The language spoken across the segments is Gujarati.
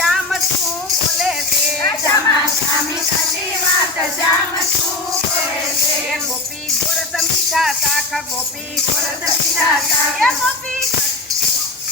શ્યામ શું બોલે છે શ્યામા શ્યામી સાચી વાત શ્યામ શું બોલે છે ગોપી ગોરસ મીઠા શાક ગોપી ગોરસ મીઠા શાક ગોપી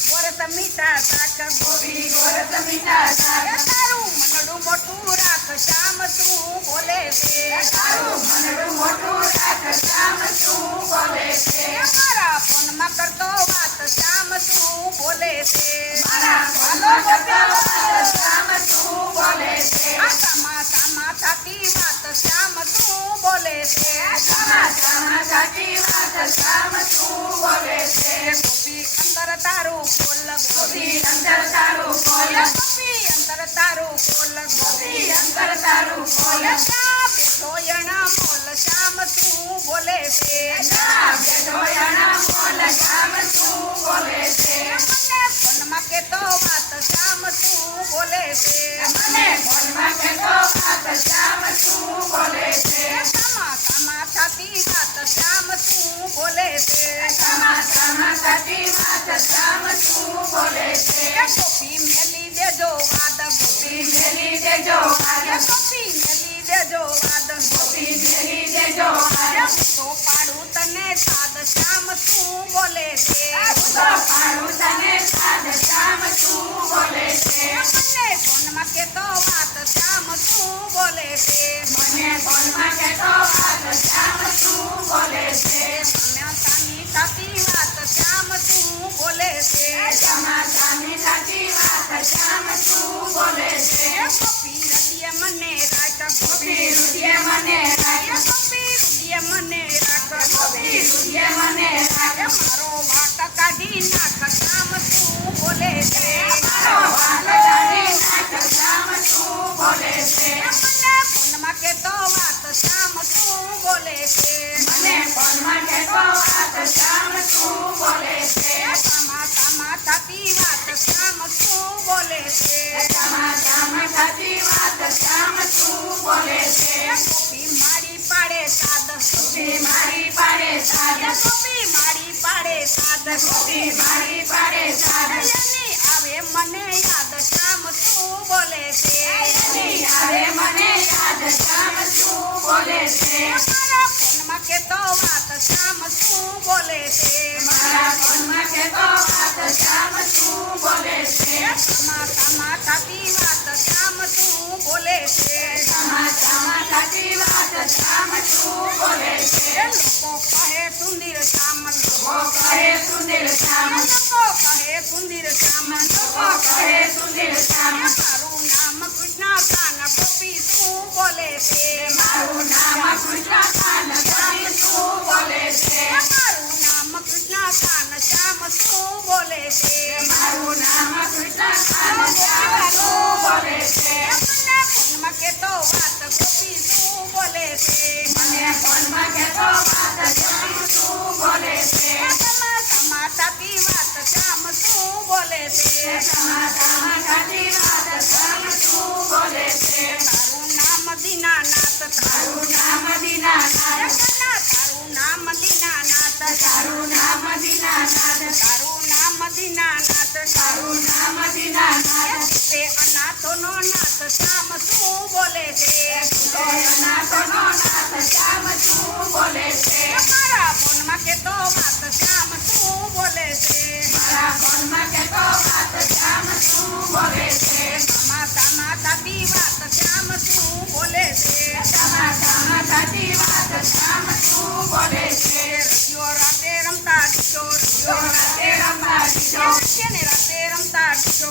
ગોરસ મીઠા શાક ગોપી ગોરસ મીઠા શાક તારું મનડું મોટું રાખ શ્યામ શું બોલે છે તારું મનડું મોટું રાખ શ્યામ શું બોલે છે મારા ફોનમાં કરતો વાત શ્યામ શું બોલે છે મારા ફોનમાં કરતો વાત શ્યામ શું બોલે છે સામા સામા થતી વાત શ્યામ શું બોલે છે શ્યામા શ્યામા સાચી વાત શ્યામ શું બોલે છે ગોપી અંતર તારું ખોલ ગોપી અંતર તારું ખોલ ગોપી અંતર તારું ખોલ ગોપી અંતર તારું ખોલ બેઠો યણા મોલ શ્યામ શું બોલે છે બેઠો યણા મોલ શ્યામ શું બોલે છે મને ફોનમાં કેતો વાત શ્યામ શું બોલે છે મને ફોનમાં કેતો વાત શ્યામ શું બોલે છે સામા સામા થતી વાત શ્યામ શું બોલે છે સામા સામા સાચી વાત શ્યામ શું બોલે છે ગોપી મેલી દેજો વાદ ગોપી મેલી દેજો વાદ ગોપી મેલી દેજો વાદ ગોપી મેલી દેજો વાદ તો પાડું તને સાદ શ્યામ શું બોલે છે તો પાડું તને સાદ શ્યામ શું બોલે છે મને ફોનમાં કેતો વાત શ્યામ શું બોલે છે મને ફોનમાં કેતો વાત શ્યામ શું બોલે છે સામી સાથી વાત શ્યામ શું બોલે છે શ્યામા શ્યામી સાચી વાત શ્યામ શું બોલે છે ગોપી હૃદય મને રાખ ગોપી હૃદય મને રાખ ગોપી હૃદય મને રાખ ગોપી હૃદય મને રાખ મારો વાટ કાઢી નાખ શ્યામ શું બોલે છે મારો વાટ કાઢી નાખ શ્યામ શું બોલે છે મને ફોનમાં કેતો વાત શ્યામ શું બોલે છે મને ફોનમાં કેતો વાત શ્યામ શું બોલે છે સામા સામા થતી વાત શ્યામ શું બોલે છે શ્યામા શ્યામા સાચી વાત શ્યામ શું બોલે છે ગોપી મારી પાડે સાદ ગોપી મારી પાડે સાદ ગોપી મારી પાડે સાદ ગોપી મારી પાડે સાદ એની આવે મને યાદ શ્યામ શું બોલે છે એની આવે મને યાદ શ્યામ શું બોલે છે મારા ફોનમાં કેતો વાત શ્યામ શું બોલે છે મારા ફોનમાં કેતો વાત શ્યામ શું બોલે છે સામા સામા થતી વાત શ્યામ શું બોલે છે શ્યામા શ્યામા સાચી વાત શ્યામ શું બોલે છે લોકો કહે સુંદર શ્યામ લોકો કહે સુંદર શ્યામ લોકો કહે સુંદર શ્યામ લોકો કહે સુંદર શ્યામ મારું નામ કૃષ્ણ કાન ગોપી શું બોલે છે મારું નામ કૃષ્ણ કાન ગોપી શું બોલે છે મારું નામ કૃષ્ણ કાન શ્યામ શું બોલે છે મારું નામ કૃષ્ણ કાન શ્યામ શું બોલે છે મને ફોનમાં કેતો વાત ગોપી શું બોલે છે મને ફોનમાં કેતો વાત શ્યામ શું બોલે છે સમા સમા થતી વાત શ્યામ શું બોલે છે શ્યામા શ્યામા સાચી વાત શ્યામ શું બોલે છે તારું નામ દીનાનાથ તારું નામ દીનાનાથ તારું નામ દીનાનાથ તારું નામ દીનાનાથ તારું નામ દીનાનાથ તારું નામ દીનાનાથ તે અનાથોનો નાથ શ્યામ શું બોલે છે તો અનાથનો નાથ શ્યામ શું બોલે છે મારા ફોનમાં કેતો વાત શ્યામ શું બોલે છે મારા ફોનમાં કેતો વાત શ્યામ શું બોલે છે સામા સામા થતી વાત શ્યામ શું બોલે છે શ્યામા શ્યામા સાચી વાત શ્યામ શું બોલે છે રસિયો રાતે રમતા દીજો તો રાતે રમતા દીધો રાતે રમતા દીજો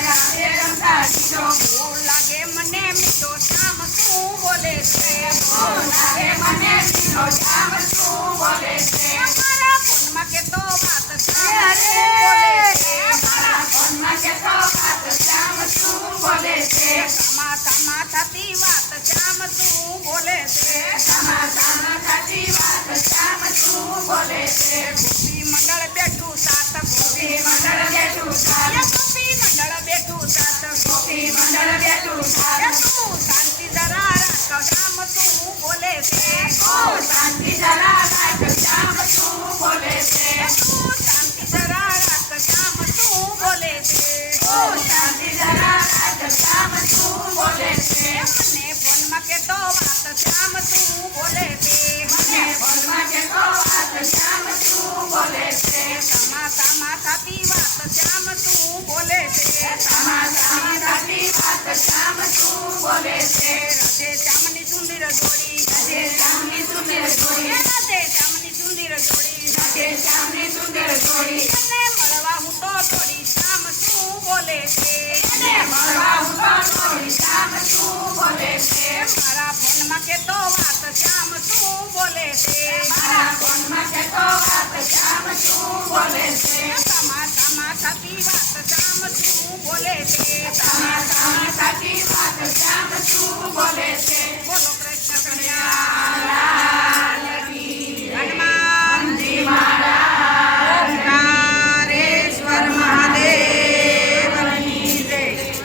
રાતે રમતા દીધો બહુ લાગે મને મીઠો શ્યામ શું બોલે છે લાગે મને દીધો શ્યામ શું બોલે છે મારા ફોનમાં કેતો વાત શ્યામ શું બોલે છે મારા ફોનમાં કેતો વાત શ્યામ શું બોલે છે સામા સામા થતી વાત શ્યામ શું બોલે છે શ્યામા શ્યામા સાચી વાત શ્યામ શું બોલે છે ગોપી મંડળ બેઠું સાત ગોપી મંડળ બેઠું સાત ગોપી મંડળ બેઠું સાત ગોપી મંડળ બેઠું સાત તું શાંતિ જરા રાખ શ્યામ શું બોલે છે ઓ શાંતિ જરા રાખ શ્યામ શું બોલે છે તું શાંતિ જરા રાખ શ્યામ શું બોલે છે ઓ શાંતિ જરા રાખ બોલે છે મને ફોનમાં કેતો વાત શ્યામ તું બોલે તે મને ફોનમાં કેતો વાત શ્યામ તું બોલે છે સમાસામાં થતી વાત શ્યામ તું બોલે છે સમાસામાં થતી વાત શ્યામ તું બોલે છે રાધે શ્યામની સુંદર જોડી રાધે શ્યામની સુંદર જોડી રાધે શ્યામની સુંદર જોડી રાધે શ્યામની સુંદર જોડી એને મળવા હું તો દોડી શ્યામ તું બોલે છે એને મળવા હું તો દોડી શ્યામ તું બોલે છે મારા ફોનમાં કેતો વાત શ્યામ તું બોલે છે મારા ફોનમાં કેતો વાત શ્યામ